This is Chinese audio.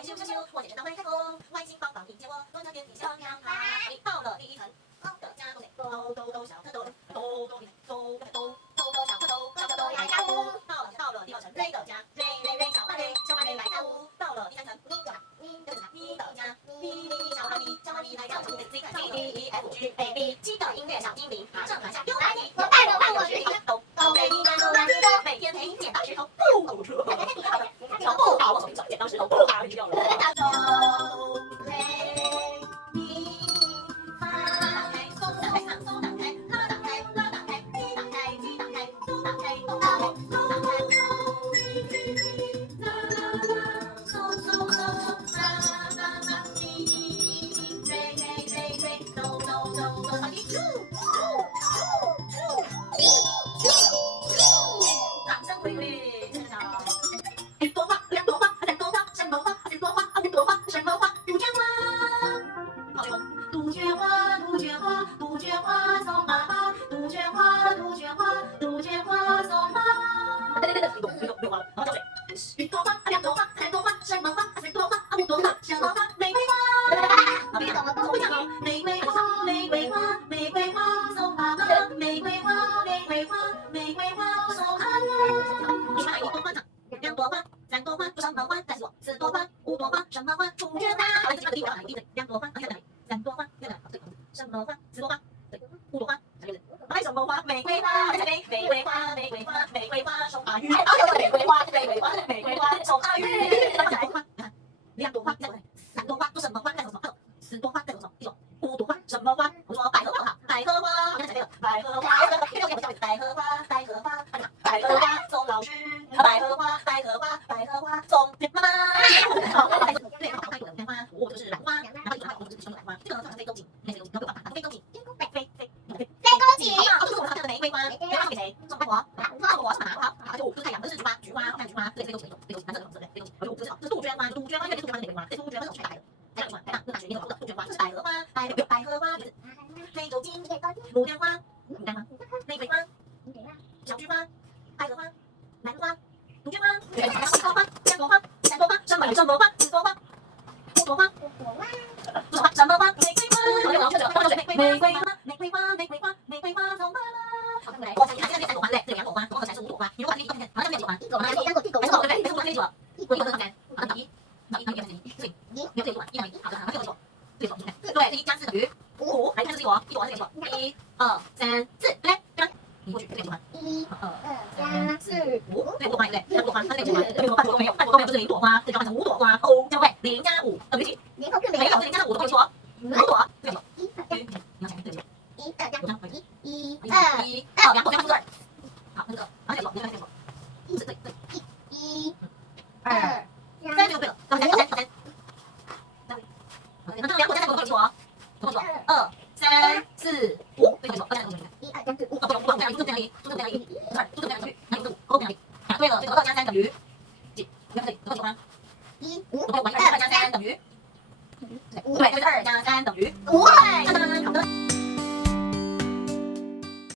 点咻咻咻，我简单会开工，外星棒棒迎接我，多着电梯向阳台。你到了第一层，的家都得抖小蝌蚪，抖小蝌蚪来家务。到了第二层，瑞的家，瑞小花蕾来家务。到了第三层，你的家，咪小花咪来家务。C D E F G A B 7个音乐小精灵，爬上爬下又来你，我带我学抖给你来哆来咪哆，每天陪你剪刀石头，不好吃。不好，我手里找剪刀石头，不好，掉了。掌声回馈，真的。一朵花，两朵花，三朵花，什么花？四朵花，五朵花，什么花？杜鹃花。好，杜鹃花，杜鹃花，杜鹃花送妈妈，杜鹃花，杜鹃花，杜鹃花送妈妈。对，没有花了，然后浇水。一朵花，两朵花，三朵花，什么花？四朵花，五朵花，什么花？玫瑰花。别怎么都会讲哦。玫瑰花，玫瑰花，玫瑰花送妈妈，玫瑰花，玫瑰花，玫瑰花送妈妈。你买一朵花长。两朵花，三朵花，什么花？再说四朵花，五朵花，什么花？杜鹃花。好，这个第五个第一个，两朵花，三朵花，对，什么花？四朵花，对，五朵花，买什么花？玫瑰花，玫瑰花，玫瑰花，玫瑰花送阿玉。玫瑰花，玫瑰花，玫瑰花送阿玉。两朵花，三朵花，都什么花？再说什么？四朵花，再说什么？一种五朵花，什么花？我说百合花，百合花，我跟他讲这个百合花，百合花，百合花，百合花送老师。百合花送妈妈。好，对，好，有莲花，我就是兰花，然后有我就是兰花，这个呢叫非公瑾，非公瑾，非公瑾，这是我们常见的玫瑰花，玫瑰花送给谁？送外婆，送我是哪花？就就是太阳，这是菊花，菊花，对，非公瑾，非公瑾，蓝色的红色的，非公瑾，这是杜鹃花，杜鹃花，因为杜鹃花是玫瑰花，这是杜鹃花是太白的，太大，那大学那个杜鹃花，这是百合花，百合花，非洲金，牡丹花，玫瑰花，小菊花，百合花，兰花。杜鹃花，一朵花，两朵花，三朵花，什么花？四朵花，五朵花，什么花？玫瑰花，玫瑰花，玫瑰花，玫瑰花送妈妈。好，来，我看这边三朵花，对，这两朵花，总共合起来是五朵花。你如果看这边，好像这边几朵花，一朵，对，对，对，我一个看看，好，一，对，你有这一朵，一，好的，然后这个对，这一加四等于五，来看这是一朵，一朵，一二三四，来，你过去，这个喜欢。1、2、3、4、5，对，5朵花，对，3朵花，它这个喜欢，没有半朵都没有，就是1朵花，这就换成5朵花，哦，这样会0加5等于几？没有，这0加5朵，错，5朵，对，你要想对不对？1、2、加1、2、2朵，加数字2，好，那个，然后再说，你再说，1对，1、2、3就对了，到3，那这2朵加3朵对错，错，2、3、4、5，对错，2加3朵1、2、3、4、5，不能这样，数字这样，数字这样1，数字这样1，哪有5，勾这样1，答对了，这个2加3等于几？你看这里，这个9吗？1、5，对，2加3等于，对，这是2加3等于5，对，好的。